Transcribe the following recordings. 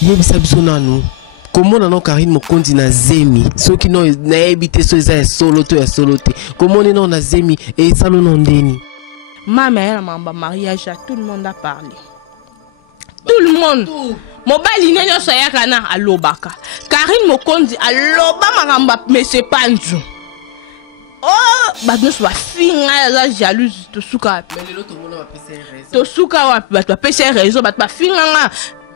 yebisa biso nanu comment non Karine Mokonzi na zemi soki no na ebité so eza solo to ya solo te comment non na zemi et salo non ndeni ma mère mamba mariage tout le monde a parlé tout le monde mobali nyo sayaka na alobaka Karine Mokonzi aloba makamba mais c'est pas nzu oh badno so finga ya jalouse to suka mais lelo to mona ba pese raison to suka wa ba pese raison ba finga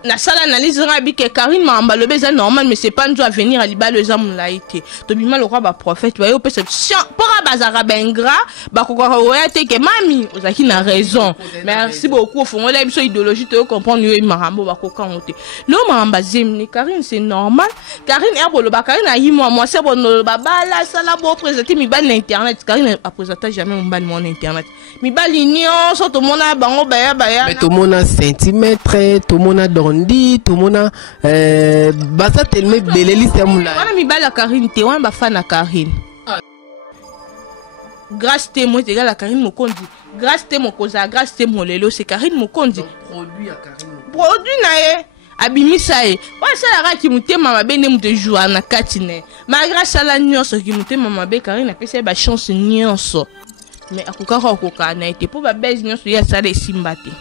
na sala analyse rabi que Karine Mamba le beza normal mais c'est pas nous à venir à libalo exam laïté to bima le roi ba prophète wa yo pese pour bazara bengra ba ko te que mami ozaki na raison merci beaucoup fond la biso idéologie to comprendre yo marambo ba ko kangote le Mamba zemni Karine c'est normal Karine er bolo ba Karine ayi moi c'est bon ba bala sala bo présenter mi ban internet Karine a présenté jamais mon ban mon internet mi balignon so to mona bango baya mais to mona centimètre to mona dit tout le monde basa tellement beleli semula wana mibala Karine te wana bafana Karine grâce te moi égal à Karine Mokonzi grâce te mokoza grâce te molelo c'est Karine Mokonzi produit à Karine produit nae abimisa e wa sala ka kimutema mabe ne mutu jour na katine malgré sala nyonso kimutema mabe Karine a pesa ba chance nyonso mais akukaka kokana été pour ba base nyonso ya sala esimbate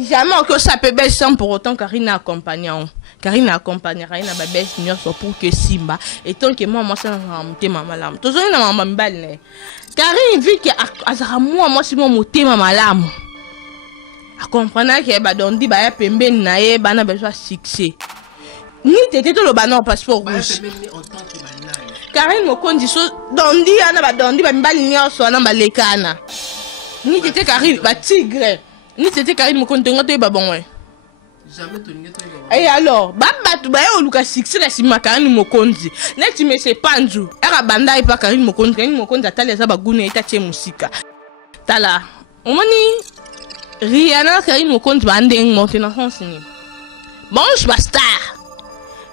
jamais que ça peut baisser sans pour autant Karine accompagnant. Karine accompagne Karine ba baisse pour que Simba et tant que moi ça va monter ma malam. Toujours na mama mbale. Karine vu que azara moi si mon motema malam. A comprendre que ba dondi ba ya pembe na ye bana besoin succès. Ni tete to lo bana passeport rouge. Karine Mokonzi so dondi ana ba dondi ba mbali nyonso na ba lekana. Ni tete Karine ba tigre. Ni c'était Karine Mokonzi ngoto ba bon ouais jamais to ngoto ba et alors baba tu ba yo luka succès la sima Karine Mokonzi net mais c'est pas nzu era banda et pas Karine Mokonzi atale za ba gune eta che musika tala omoni Rihanna Karine Mokonzi ba ndeng monter na France ni bon je suis star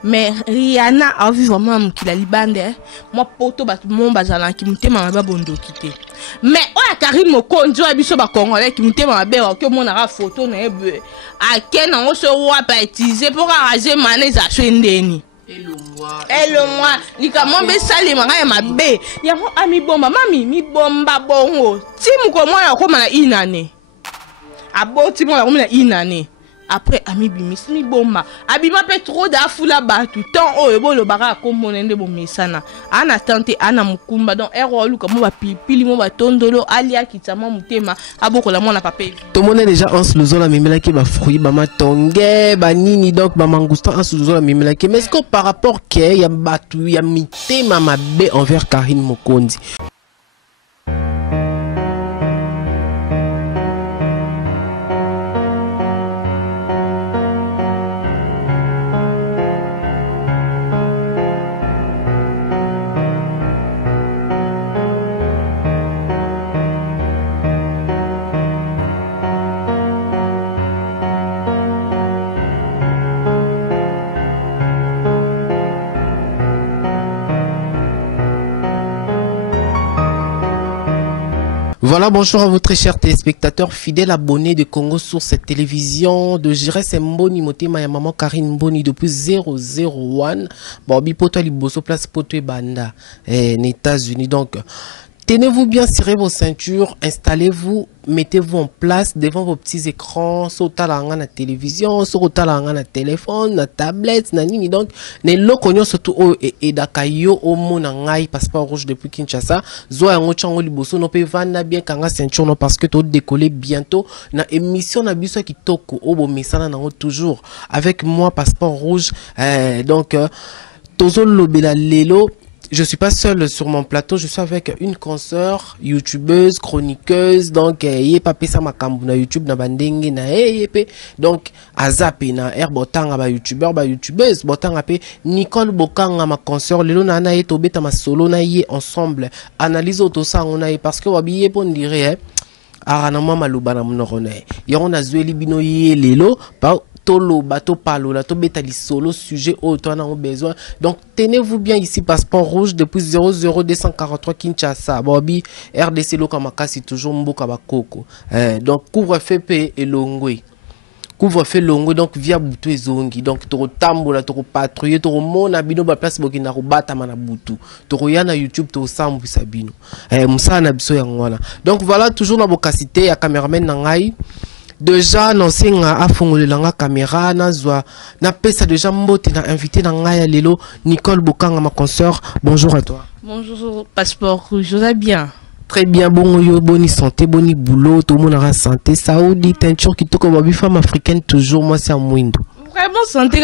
mais Rihanna a vu vraiment qu'il a libandé moi poto ba mon bazala ki mutema ba bondo kité mais oya Karine Mokonzi wa biso ba congolais ki mutema ba be ko mona ra photo na ebe a ken on se wa pas utiliser pour arranger maneza swendeni Hello moi likamo be sale manga ma be ya mo ami bomba mami mi bomba bongo ti mu ko mo ya ko mana inane abo ti mo la ko mana inane après ami bimis mi bomba abima pe trop d'afula ba tout temps oh ebo le bara ko monende bo misana ana tante ana mukumba donc ero luka mo ba pipili mo ba tondolo alia kitama mutema aboko la mona papa tout le monde est déjà en sous la mimela ki ba fruit ba matonge ba nini donc ba mangousta en sous la mimela ki mais est-ce que par rapport que ya batu ya mitema mabe envers Karine Mokonzi. Voilà, bonjour à vous très chers téléspectateurs, fidèles abonnés de Congo sur cette télévision de Jires Mboni Motema ya maman Karine Mboni depuis 001. Bon, bipoto liboso place poto banda les États-Unis. Donc, tenez-vous bien, serrez vos ceintures, installez-vous, mettez-vous en place devant vos petits écrans, sauta la na télévision, sauta la na téléphone, na tablette, na nini. Donc, ne lo konyo surtout o et dakayo o mona ngai passeport rouge depuis Kinshasa. Zo ya ngochango liboso no pe vanda bien kanga ceinture no parce que to décoller bientôt na émission na biso kitoko o bo misana na toujours avec moi passeport rouge. Donc tozo lobela lelo. Je suis pas seul sur mon plateau, je suis avec une consoeur, youtubeuse, chroniqueuse, donc yé papé sa makambu na YouTube na bandenge na yépé, donc azape na air botanga ba youtubeur ba youtubeuse botanga pe Nicole Bokanga ma consoeur lelo na na yeto beta ma solo na yé ensemble analyse auto sango na yé parce que wabiye pon dirait aranama maluba na mnorone yon na zweli bino yé lelo pa tolo bateau palo la to betali solo sujet autant on a besoin donc tenez-vous bien ici passeport rouge depuis 00243 Kinshasa Bobi RDC Lokamakasi toujours Mboka Bakoko donc couvre-feu et longwe couvre-feu longo donc via butu ezongi donc toko tambola toko patrouiller toko mona bino ba place bokina ko batama na butu toko ya na YouTube to sambwisa bino musa na biso yangwana donc voilà toujours na bokasité ya cameraman na ngai déjà non singa afongolela nga caméra nazwa na pesa déjà mbote na invité na ngai lelo Nicole Bokanga ma consoeur. Bonjour à toi. Bonjour passeport rouge, je vais bien. Très bien, bon yo, bonne santé, bon boulot, tout le monde a santé. Saoudi, teinture qui te comme femme africaine toujours, moi c'est un mouindo. Vraiment santé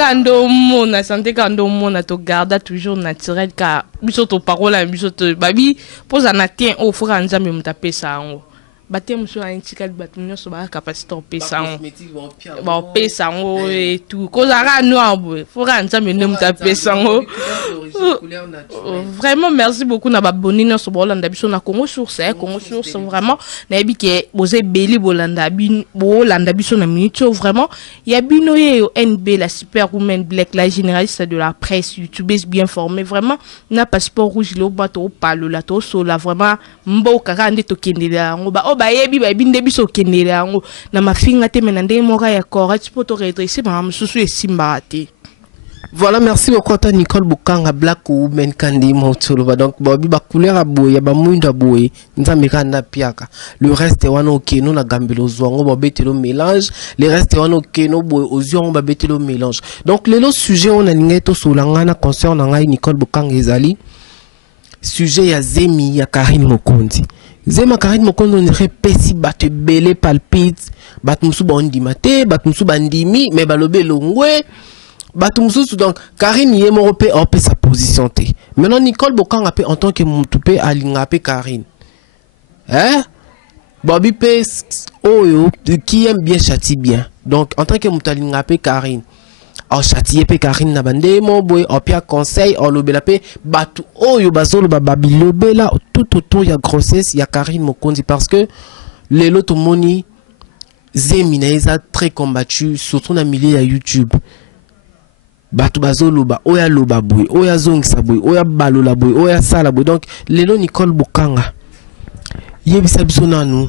quand on a to garde toujours naturel car biso to parole biso to babi pose en atien au fur et à mesure me taper ça en batem sur un petit cadre batem sur la capacité de pesa bon pesa et tout cause ara noir faut rendre me taper ça vraiment merci beaucoup na baboni na so bolanda biso na Congo source vraiment na bi ke boze beli bolanda biso na minute vraiment ya bino ye NB la superwoman black la généraliste de la presse youtubeuse bien formée vraiment na passeport rouge le bato parle la to so la vraiment mboka kande to kendela ngoba bayebi binde biso kendela yango na mafinga te menande moka ya correct poto redresser ba msusu esimba te. Voilà, merci beaucoup à Nicole Bokanga Black Woman Kandi Motoloba. Donc bobi ba couleur a boye ba mundo boye nzameka na piaka. Le reste wana okeno na gambelo zwango ba betelo mélange, le reste wana okeno boye ozion ba betelo mélange. Donc le sujet on a ningeto solanga na concert na ngai Nicole Bokanga ezali sujet ya Zemi ya Karine Mokonzi. Zema Karine Mokonzi on repesi bate belé palpite, bat musu ba ondima te, bat musu ba ndimi mais ba lobe longwe. Batumsusu donc Karine yé moropé en sa position te. Maintenant Nicole Bokanga en tant que moutoupe alinga pe Karine. Hein? Bobby pe oyo qui aime bien châtie bien. Donc en tant que moutalinga pe Karine. En châtier pe Karine na bande mon boy en pia conseil en lobela pe batu oyo bazolo babi lobela tout autour ya grossesse ya Karine Mokonzi parce que les lotomoni Zemi na très combattu surtout na milieu ya YouTube. Batu bazoloba oya loba boy oya zongisa boy oya balola boy oya sala boy donc lelo Nicole Bokanga yebisa biso nanu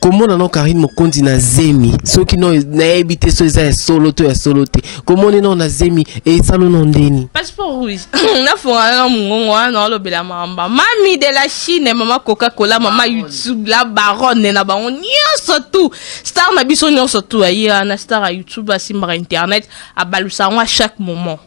comment non Karine Mokonzi na Zemi ceux qui n'ont na habité so za solo to ya solo te comment non na Zemi et salo non ndeni passeport rouge na fora mungongo na lobela mamba mami de la Chine mama Coca-Cola mama YouTube la baronne na ba on nyonso tout star na biso nyonso tout ayi na star à YouTube asimba internet a balusa à chaque moment.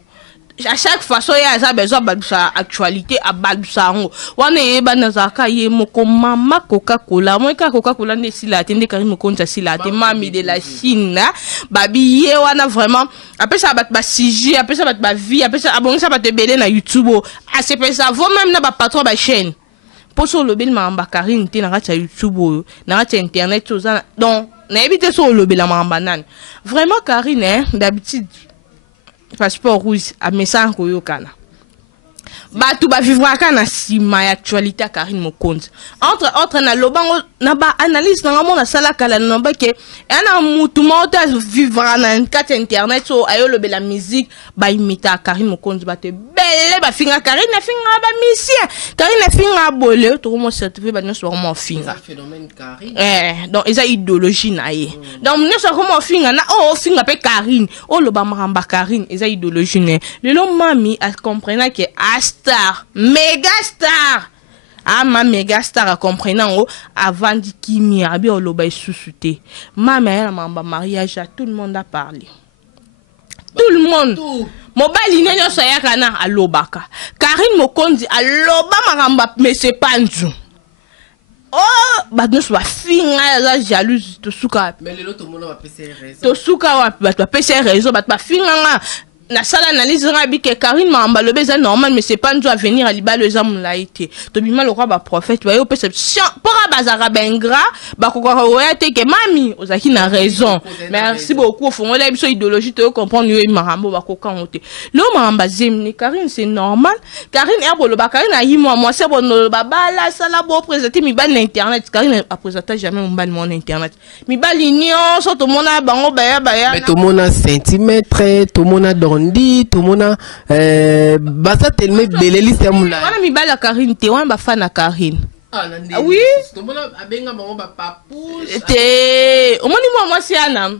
À chaque façon il y a besoin de actualité à balsango wana yeba nazaka ye moko mama Coca-Cola moi Coca-Cola ne sila tende Karine Mokonzi sila te mami de la Chine babi ye wana vraiment après ça ba siji après ça ba vie après ça abonner ça ba te belé na YouTube a c'est pas ça vaut même na ba patron ba chaîne pour sur le bel mamba Karine te na racha YouTube na racha internet tout ça donc na éviter sur le bel mamba nan vraiment Karine d'habitude passeport rouge a message koyokana batu ba vivre kana sima ya actualité à Karine Mokonzi entre na lobango na ba analyse na mona sala kala na ba ke ana mutu mota vivre na carte internet so ayo lobe la musique ba imita Karine Mokonzi ba te belle ba finga Karine na finga ba musicien Karine na finga bolé to mo certifié ba nyonso mo finga phénomène Karine donc eza idéologie na ye donc nyonso mo finga na finga pe Karine loba maramba Karine eza idéologie ne le mami a comprendre que star, méga star. Ah, ma méga star a comprenant avant de kimi a bien loba sous-souté. Ma mère m'a mariage, tout le monde a parlé. Tout le monde. Mobile inyo saya kana a lobaka. Karine Mokonzi a loba maramba mais c'est pas nzu. Oh, bah nous soit finga la jalouse to suka. Mais le tout le monde va passer raison. To suka wa ba passer raison, ba finga na sala analyse rabi que Karine mamba le beza normal mais c'est pas nous à venir à liba le zam la été to bima le roi ba prophète wa yo perception pour bazara bengra ba ko ko ya te que mami ozaki na raison merci beaucoup fond la biso idéologie te comprendre yo marambo ba ko kangote le mamba Zemi Karine c'est normal Karine er bolo ba Karine ayi moi c'est bon ba bala sala bo présenter mi ban internet Karine a présenté jamais mon internet mi balignon so to mona bango ba ya mais to mona centimètre to mona dit tout le monde basa tellement beleli c'est mon là wana mi bala Karine te wana ba fan na Karine oui tout le monde abenga bango ba papouche te omoni moi si ana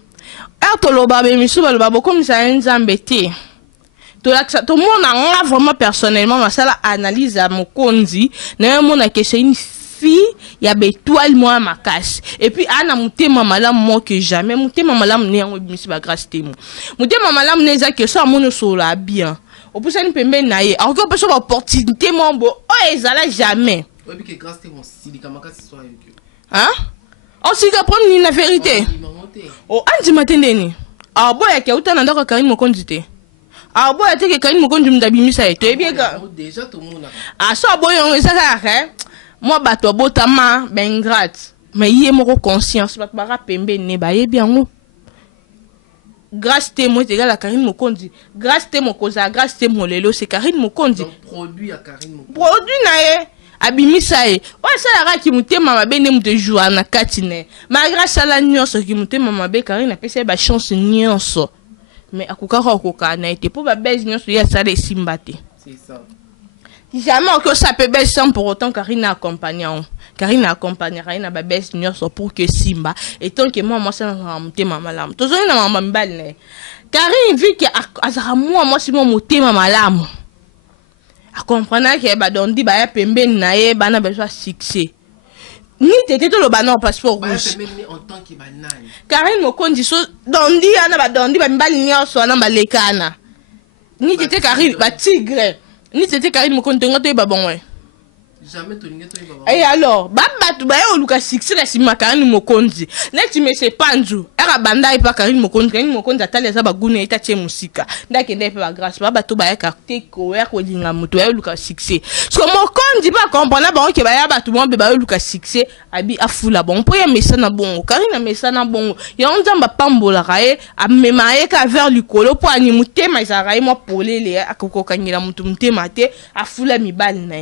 Toloba bemisu baloba comme ça nzambe te. To mona vraiment personnellement ma sala analyse à mon konzi na mona que c'est une fille ya bétoile moi ma cache et puis ana mutema malam moi que jamais mutema malam ne yango bimisu ba grâce te mo mutema malam ne za que ça mon sola bien au plus une pembe na ye alors que peut avoir opportunité mon bo oh ezala jamais oui que grâce te mon silika makasi soit hein on s'y prendre une vérité oh anti matendeni ah boya ke utana ndako Karim Mokonzi te ah boya te ke Karim Mokonzi mdabimisa to bien ka déjà tout monde ah so boya on ça ka moi bato botama ben grate mais yé moko conscience bato bara pembe ne ba yebi yango grâce te mo te gala Karim Mokonzi grâce te mokoza grâce te molelo c'est Karim Mokonzi produit à Karim Mokonzi produit na ye abimisa ye o sala ki mutema mabe ne mute joua na katine malgré sala nyonso ki mutema mabe Karim na pesa ba chance nyonso mais akuka na été pour ba base nyonso ya sala simbate c'est ça jamais que ça peut baisser sans pour autant Karim accompagnant Karim accompagne Karim ba base nyonso pour que simba et tant que moi ça na mutema malamu tozoni na mama mbali ne Karim vu que azara moi si mon mutema malamu a comprendre que ba dondi ba ya pembe na ye bana besoin succès ni tete to lo bana passeport rouge en tant que banane Karim Mokonzi so dondi ana ba dondi ba mbali nyonso na ba lekana ni tete Karim ba tigre ni tete Karim Mokonzi ngoto ba bon ouais jamais to ningeto ba bon et alors ba batu ba yo luka succès la sima Karim Mokonzi net me se panzu era banda ipa Karim Mokonzi atali za ba gune ita che musika ndake ndai pe ba grâce ba batu ba ya carte ko ya ko linga muto ya luka succès so Mokonzi ba comprendre ba ke ba ya batu mo be ba yo luka succès abi afula bon po ya mesana bon Karim na mesana bon ya onzamba pambola kae amema ye ka vers likolo po ani mutema izara mo polele akoko kanyira mutu mutema te afula mibali na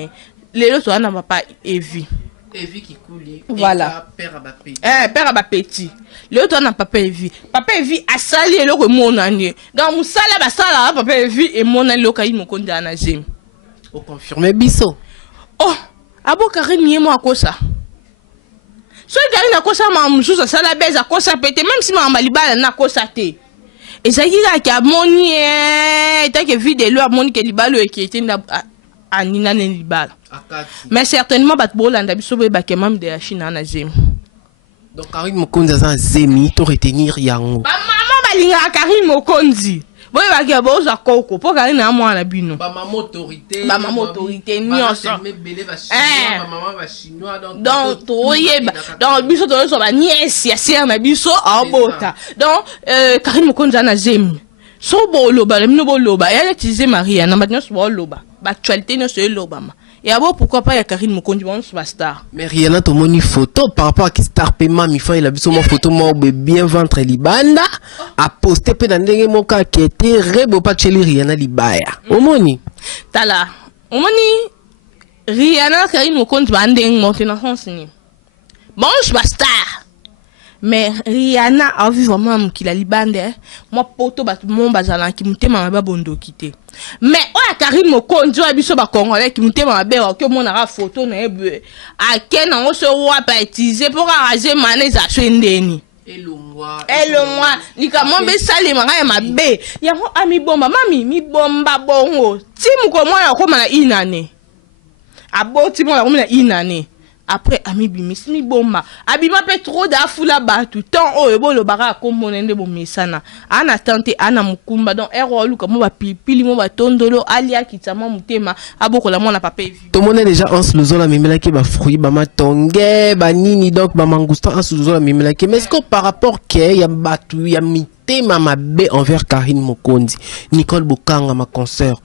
les autres n'ont pas Evi qui coule voilà père Abapé père Abapé les autres n'a pas Evi papa Evi a sali le que mon année donc musala ba sala papa Evi et mon année le Karim Mokonzi anazim au confirmer biso oh abo Karim yemo akosa so Karim akosa ma mususa sala beza akosa pété même si ma malibala na akosa te et ça qui a moni tant que vide le moni que libalo et qui était anina ne libala mais certainement bat bolanda biso be bakemam de la Chine na zemi donc Karim Mokonzi za zemi to retenir yango ba mama balinga Karim Mokonzi boye ba ke boza koko po Karim na mwana bino ba mama autorité nyonso maman ba chinois donc toyeba donc biso to so ba niesi ya sir na biso abota donc Karim Mokonzi na zemi so boloba le mino boloba ya utilisé Maria na badnyo so boloba ba actualité no so loba ma et abo pourquoi pas ya Karim Mokonzi bon superstar mais rien na to moni photo par rapport à qui star paiement mi fa il a biso mo photo mo bien ventre libanda a posté pe na ndenge mo ka qui était rebo pa cheli Rihanna libaya omoni tala omoni Rihanna Karim Mokonzi ba ndenge monter na France ni bon superstar mais Rihanna a vu vraiment qu'il a libandé moi poto ba tout monde bazala ki mutema ba bondo kité mais oya Karim Mokonzi wa biso ba congolais ki mutema ba ke mona ra photo na ebe a ken on se wa pas utiliser pour arranger mané za swendeni elongwa likamo be salema ga ma be ya ho ami bomba mami mi bomba bongo timu ko mwana ko mana inane aboti mwana ko mana inane après ami bimis mi bomba abima pe trop d'afula batu temps o ebo lo bara ko monende bo mesana ana tante ana mukumba donc ero luka mo ba pili mo ba tondolo alia kitama mutema aboko la mona papa Evi to mona déjà en sluzo la mimela ki ba fruit ba matonge ba nini donc ba mangousta en sluzo la mimela ki mais est-ce que par rapport que ya batu ya mitema mabe envers Karim Mokonzi Nicole Bokanga ma concert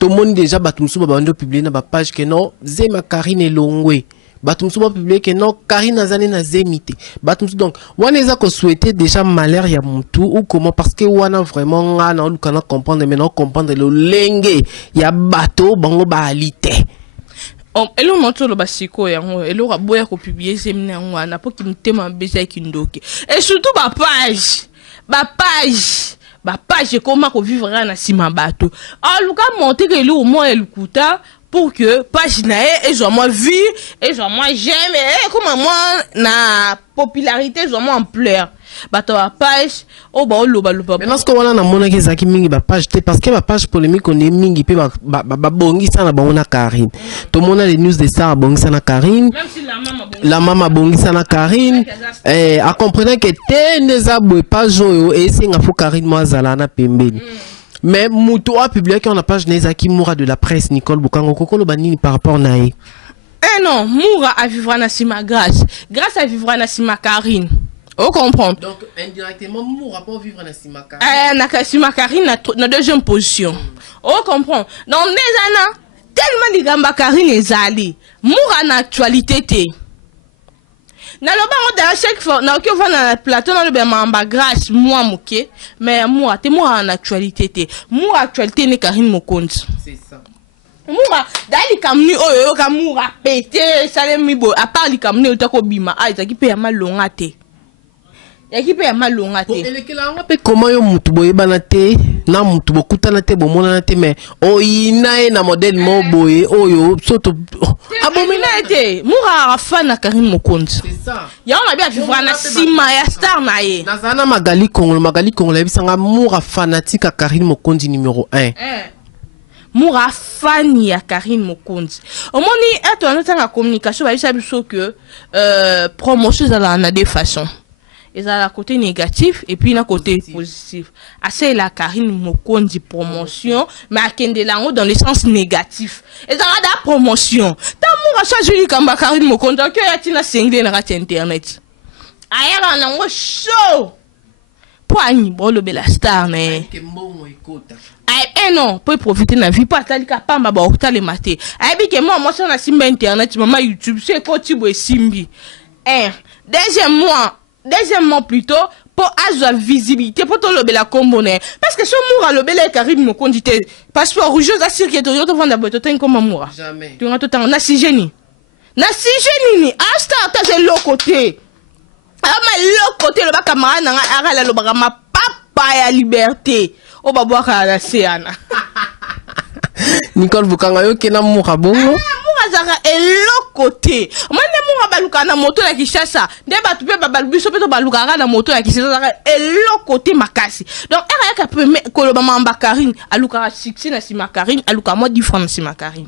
to mona déjà batu musu ba bando publier na ba page que non zema Karim elongwe Batumsu va publier que non, Karim Nazane na zemité. Batumsu donc, on est à souhaiter déjà malheur ya moutou ou comment parce que on a vraiment on a comprendre maintenant comprendre le lengue ya bateau bango ba alité. Elo montre le basiko yango elo raboya ko publier semina ngwana po ki mutema beza kindoke. Et surtout ba page comment ko vivre na sima bateau. En luka monter que le au moins el kuta pour que page na et soit moi vu et soit moi j'aime et comme moi na popularité soit moi ampleur bato ba page o ba loba loba. Mais lorsque on a mona ki zaki mingi ba page te parce que ba page polémique on est mingi pe ba bongisa na bango na Karine. To mona les news de ça bongisa na Karine. Même si la maman bongisa na Karine a comprenant que te neza boy page oyo et c'est nga fo Karine moi zala na pembeni. Mais muto a publié qu'on a page Nezaki Moura de la presse Nicole Bukango Kokolo Banini par rapport nae. Eh non, Moura a vivre na sima grâce. Grâce à vivre na sima Karine. Vous comprenez? Donc indirectement Moura pas vivre na sima Karine. Na sima Karine na deuxième position. Vous comprenez? Donc nezana tellement ligamba Karine ezali. Moura na actualité te. Na loba on dans chaque fois na que va na plateau na le mamba grâce moi moké mais moi te moi en actualité te moi actualité ne Karine Mokonzi c'est ça moi dali kamni oyo kamura pété ça mi bo à part li kamni utako bima a ezaki pe ya malonga te équipe ya malonga te elekela nga pe comment yo mutu boye bana te na mutu bokutana te bomona te mais oyina na modèle mo boye oyo soto abomina te mura afana Karine Mokonzi c'est ça ya on a bien vivre na sima ya star na ye nazana Magali Congo la bisanga mura fanatique à Karine Mokonzi numéro 1 Moura fan ya Karine Mokonzi. Au moment où on a la communication, il s'agit que promotion na des façons. Ils ont la côté négatif et puis la côté positif. Assez la Karine Mokonzi promotion, mais à Kendelango dans le sens négatif. Ils ont la promotion. Tant Moura ça joli comme Karine Mokonzi que y a-t-il na single na internet. Aya na ngo show. Poigny bolo bela star né. Eh non, pour profiter de la vie, pas tali kapamba ba okta le maté. Eh bi que moi sur la simba internet, maman YouTube, c'est quoi tu bois simbi. Deuxièmement plutôt pour avoir visibilité pour tout le bela comboné. Parce que ce moura le bela Karine Mokonzi te passeport rouge à circuler to yo vendre boto ten comme moura. Jamais. Tu rentres temps na si génie. Na si génie ni asta ta c'est l'autre côté. Ah mais l'autre côté le ba camarade na ara le ba ma papa ya liberté. O ba boire à la séana. Nicole Bukanga yo kena moura bongo. Moura zara et l'autre côté. Moi ne moura baluka na moto la Kinshasa. De ba tu pe ba balubiso pe to baluka na moto la Kinshasa et l'autre côté makasi. Donc era ka premier koloba mamba Karine aluka 6 na si Karine aluka moi 10 francs na si Karine.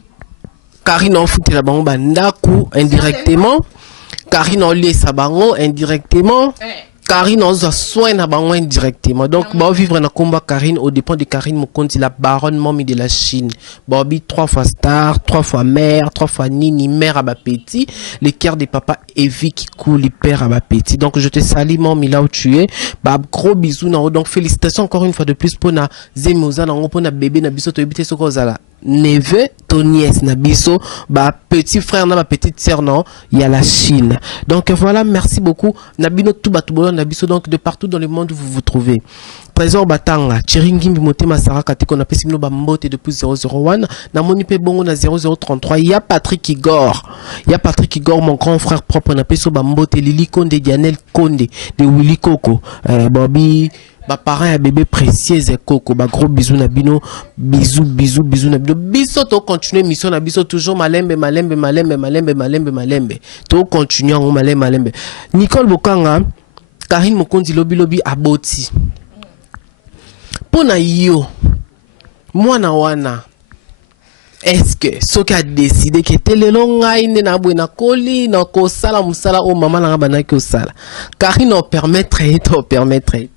Karine en fout la bango bandaku indirectement. Karine en lié sa bango indirectement. Karine on a soin na bango indirectement. Donc bah vivre na combat Karine au dépend de Karine Mokonzi la baronne momie de la Chine. Bobby 3 fois star, 3 fois mère, 3 fois nini mère à ma petit, les cœurs des papas Evie qui coule père à ma petit. Donc je te salue momie là où tu es. Bah gros bisous na donc félicitations encore une fois de plus pour na Zemoza na pour na bébé na biso to ebité soko zala. Neveu, ton nièce na biso, bah petit frère na ma petite sœur non, il y a la Chine. Donc voilà, merci beaucoup. Nabino tout batoubo na biso donc de partout dans le monde où vous vous trouvez. Trésor Batanga, Chiringimbi Motema Sarah Kateko na pesimino ba mbote depuis 001, na moni pe bongo na 0033, il y a Patrick Igor. Il y a Patrick Igor mon grand frère propre na peso ba mbote Lili Konde Dianel Konde de Willy Coco. Bobby ba parents ya bébé précieuse et Coco ba gros bisous na bino bisous na bino biso to continuer mission na biso toujours malembe to continuer en malembe Nicole Bukanga Karine Mokonzi lobi aboti pona yo mwana wana est-ce que ce qui a décidé que telelo ngai ne na bwe na koli na ko sala musala o mama na bana ko sala Karine permettre te o permettre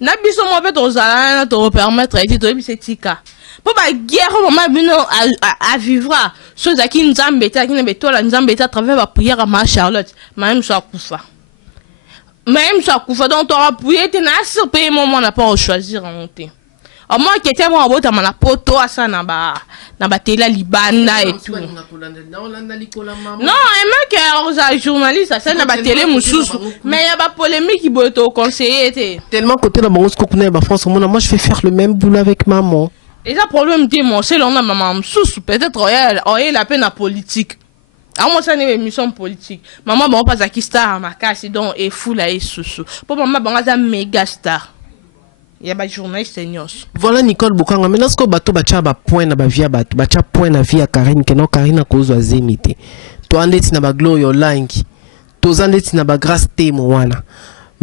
na biso mo pe to sala na to permettre to bi setika po ba guerre mama bino à vivre chose qui nzambe ta qui ne beto la nzambe ta travers ba prière à ma Charlotte même so akufa donc tu auras prié tu na surpayé moment n'a pas choisir en monter. Au moins qui était bon bout na poto asa na ba tela libanda et tout. Non, et même que journaliste ça na ba télé mususu mais il y a ba polémique qui boit au conseiller tellement côté la bango ko kuna ba France moi je vais faire le même boulot avec maman. Et ça problème dit mon c'est on a maman mususu peut-être il la peine à politique. À moi ça n'est émission politique. Maman bon pas à qui star ma casse donc et fou là et sous. Pour maman bon ça méga star. Il y a des journalistes seniors. Voilà Nicole Bukanga. Mais lorsque bateau bacha ba point na ba via bateau bacha point na via Karine que non Karine a cause azemité. To andeti na ba glory online. To andeti na ba grâce te mo wana.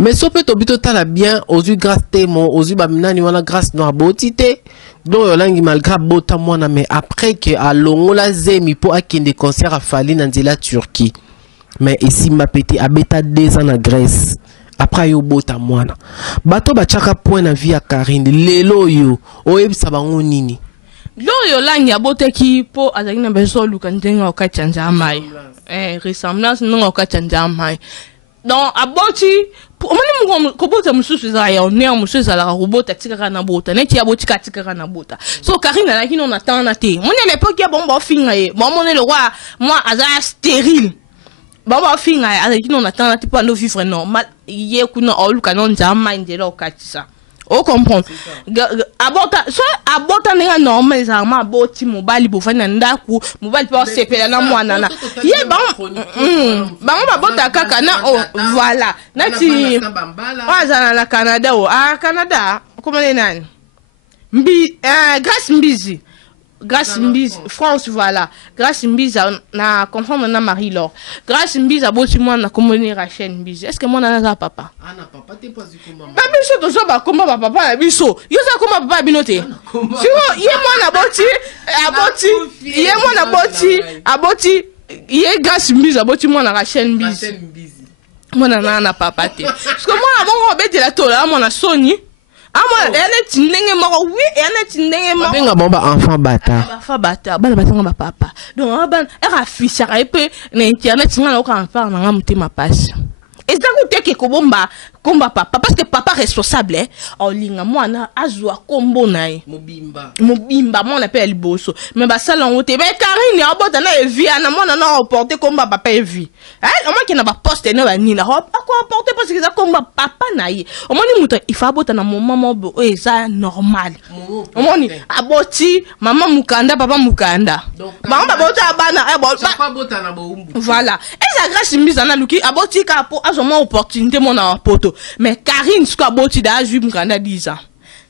mais so peut obito tala bien aux yeux grâce témo aux yeux baminani wana grâce no abotité donc yolangi malgré bota mwana mais après que alongola zemi po akende concert a fali na nzela Turquie mais ici ma petit abeta 2 ans en Grèce après yo bota mwana bato bachaka point na vie ya Karine lelo yo oyebisa bango nini loyo langi aboteki po azaki na beso luka ndenga okachanja mai ressemblance non okachanja mai donc aboti omoni kobota mususu za ya onea mususu za la robota tikaka na bota neti aboti katika na bota so Karine alaki non attendre te moni à l'époque ya bomba finga ye moni le roi moi aza stérile baba finga alaki non attendre te pas no vivre normal ye kuna oluka non njama ndela okatisa o comprendre abota nenga normal za ma aboti mobali bofana ndaku mobali pa sepela na mwana na ye bango babota kaka na voilà nati wazana na Canada Canada comment nani Grâce Mbizi France voilà Grâce Mbizi na confirme na Marie-Laure Grâce Mbizi aboti mwana komoni Rachel Mbizi est-ce que mwana na papa ana papa te pas comment ba biso to so ba komba papa na biso yo za komba papa binote siko ye mwana aboti ye Grâce Mbizi aboti mwana Rachel Mbizi mwana na papa te parce que mwana bongo betela tola mwana Sony elle est tindenge moko oui elle est tindenge moko benga bomba enfant bata bana batanga papa donc elle a fiché pe na internet ngana oka parle na mutema passe et ça coûte que komba papa parce que papa responsable olinga mwana azwa kombo nae mobimba mwana pe liboso mais ba sala ngote mais Karine abota na evi ana mwana na reporter komba papa evi au moins qui na ba poste na ba nina ko reporter parce que ça komba papa nae au moins muta il faut abota na maman bo eza normal au moins aboti maman mukanda papa mukanda maman babota bana abota na bo umbu voilà et ça Grâce Mbizi na luki aboti ka po azoma opportunité mona poto mais Karine ce aboti da ju mukanda 10 ans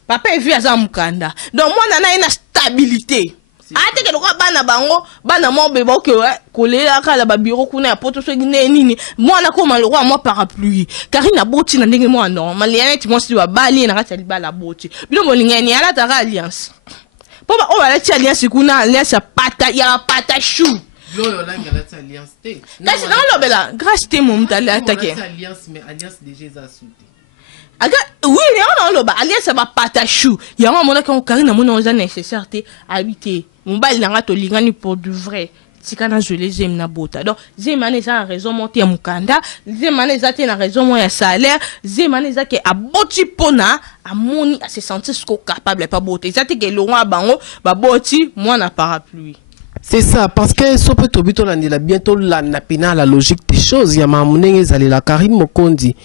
papa evi aza mukanda donc moi na ina stabilité ate ke lokwa bana mo beba ke kolela kala ba bureau kuna ya poto so nini moi na koma lokwa moi parapluie Karine aboti na ndenge moi normal ya net moi si ba bali na kati libala aboti bilo molingeni ala ta alliance po ba o ba la ti alliance kuna alliance ya pata chou Loyo langi la alliance te. Kasi na lobela grâce te mom tali attaquer. Alliance mais alliance déjà sauté. Aga oui, on loba alliance ba patachou. Ya mona ka Karine mona oza nécessaire te habiter. Mobali na to lingani pour du vrai. Tikana je les aime na bota. Donc zemane za raison monter mukanda, zemane za te na raison mo ya salaire, zemane za ke aboti pona amoni a se sentir capable pas bota. Ça te ke longa bango ba boti moi na parapluie. C'est ça, parce que si on peut t'obito bientôt la napina la logique des choses, il y a la Karine Mokondi.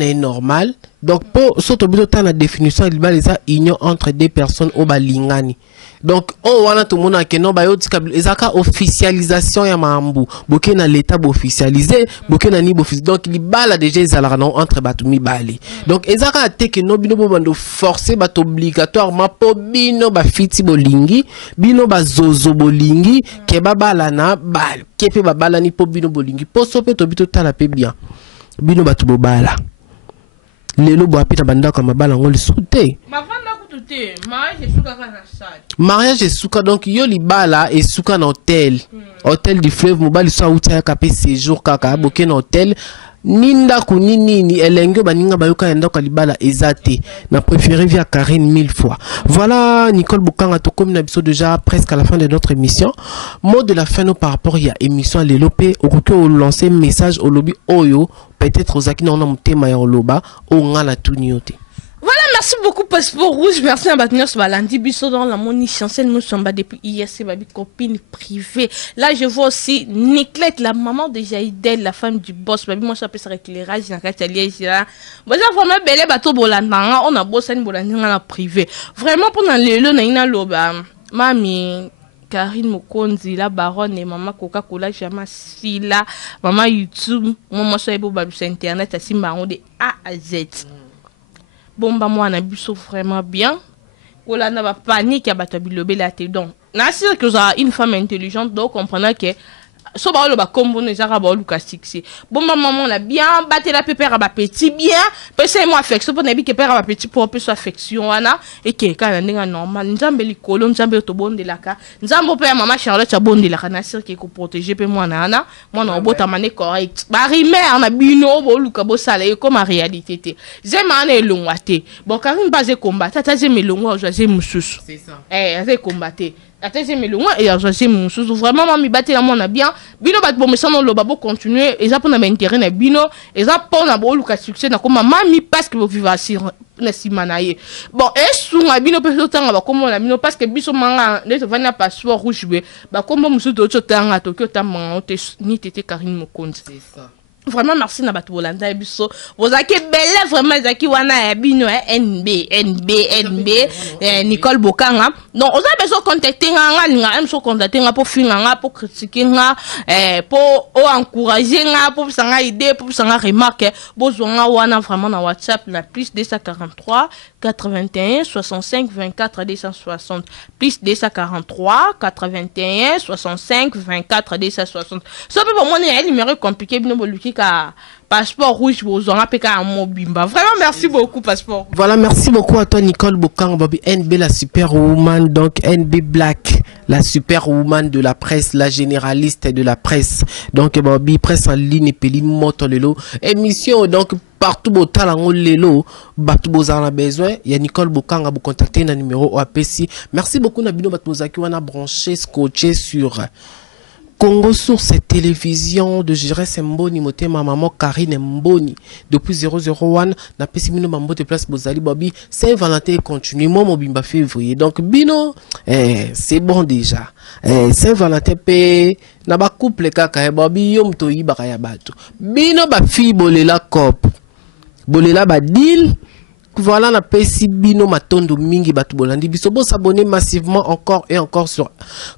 Est normal. Donc, pour s'obito la définition, il y a union entre deux personnes au balingani. Donc, on a tout le monde qui est officialisation ya mambu. Boké na l'état officialisé, boké na ni officialisé. Donc, il y a déjà des alarmes entre batumi bali. Donc, ezaka ate que no bino bando forcé bat obligatoirement po bino ba fiti bolingi, bino ba zozo bolingi, ke babala na bal, kepe babala ni po bino bolingi. Po sope to bito tala pe bien. Bino batu bobala. Lelo bo apita banda comme babala ngoli soute. Mariage et souka donc yo libala et souka na hôtel hôtel du fleuve mobali so uta kapé séjour kaka boké na hôtel ninda kunini elenge baninga bayoka enda ka libala ezate na préféré via Karine 1000 fois. Voilà Nicole Bokanga to comme na biso déjà presque à la fin de notre émission. Mot de la fin no par rapport ya émission lelopé au lancer message au lobby oyo peut-être aux akina na mutema ya loba o ngala tuniote. Voilà, merci beaucoup Passeport Rouge, merci à Batnios Balandi, Bisso dans la moni chancelle, nous sommes depuis hier, c'est ma copine privée. Là, je vois aussi Niclette, la maman de Jaïdel, la femme du boss, baby, moi, je appelle ça éclairage, dans la liège là. Bon, ça, vraiment, belle bateau Bolanda, on a bossé une Bolanda dans la privée. Vraiment, pendant le lot, on a loba, mami. Karine Mokonzi, la baronne et maman Coca-Cola, Jama Sila, maman YouTube, maman Soyebo Babu sur Internet, à Simbaron de A à Z. Bomba moi na biso vraiment bien. Ola na ba panique ya batabi lobé la té donc. Na sûr que ça une femme intelligente donc comprendre que so ba lo ba kombo ne zaka ba luka succès bon maman na bien battre la pépère ba petit bien pese moi affection pour na bi que père ba petit pour peu affection wana et que kana ndinga normal nzambe likolo nzambe to bondelaka nzambe pe mama Charlotte cha bondelaka na sir ki ko protéger pe moi na obota mané correct ba rimer na bino bo luka bo sala e comme en réalité te zema na elongwa te bon Karine base combattre tata zema elongwa ozaze mususu c'est ça aze combattre atese melongwa et azoise mususu vraiment mami battre la mona bien bino bat bo mesano lo babo continuer et ça pour na intérêt na bino et ça pour na bo luka succès na comme mami parce que vous vivez sur na simanaye bon et sunga bino pe tanga ba comme na bino parce que biso manga ne te vana passeport rouge be ba comme musu to tanga to kyo tanga te ni tete Karine Mokonzi c'est ça. Vraiment merci na batu bolanda biso vous avez belle vraiment zaki wana bino NB Nicole Bokanga donc on a besoin contacter nga so contacter nga pour finir nga pour critiquer nga pour encourager nga pour sanga idée pour sanga remarque besoin wana vraiment na WhatsApp na plus 243 81 65 24 260 plus 243 81 65 24 260 ça peut pas moi un numéro compliqué bino boluki ka passeport rouge bozonga peka mobimba vraiment merci beaucoup passeport. Voilà, merci beaucoup à toi Nicole Bokang Bobby NB la superwoman, donc NB Black la superwoman de la presse, la généraliste de la presse, donc Bobby presse en ligne peli moto lelo émission donc partout botalango lelo batu bozana besoin ya Nicole Bokanga vous contacter na numéro OAPC. Merci beaucoup na bino batu bozaki wana branché scotché sur Congo sur cette télévision de Jérès Mboni moté ma maman Karine Mboni depuis 001 na pesi bino mambo de place bozali Bobby Saint-Valentin continue moi mobimba février donc bino c'est bon déjà Saint-Valentin pe na ba couple kaka Bobby yom to yibaka ya bato bino ba fi bolela cop bolela ba deal. Voilà la pesi bino matondo mingi batu bolandi biso bo s'abonner massivement encore et encore sur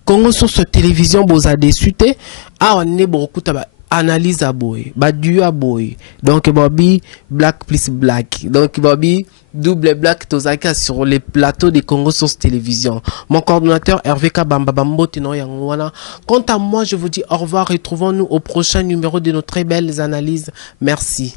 Congo sur cette télévision boza déçuté ah on est beaucoup ba analyse à boy ba du à boy donc Bobby black plus black donc Bobby double black tozaka sur les plateaux de Congo sur cette télévision. Mon coordonnateur Hervé Kabamba Bambo tino yangwana. Quant à moi je vous dis au revoir, retrouvons-nous au prochain numéro de nos très belles analyses. Merci.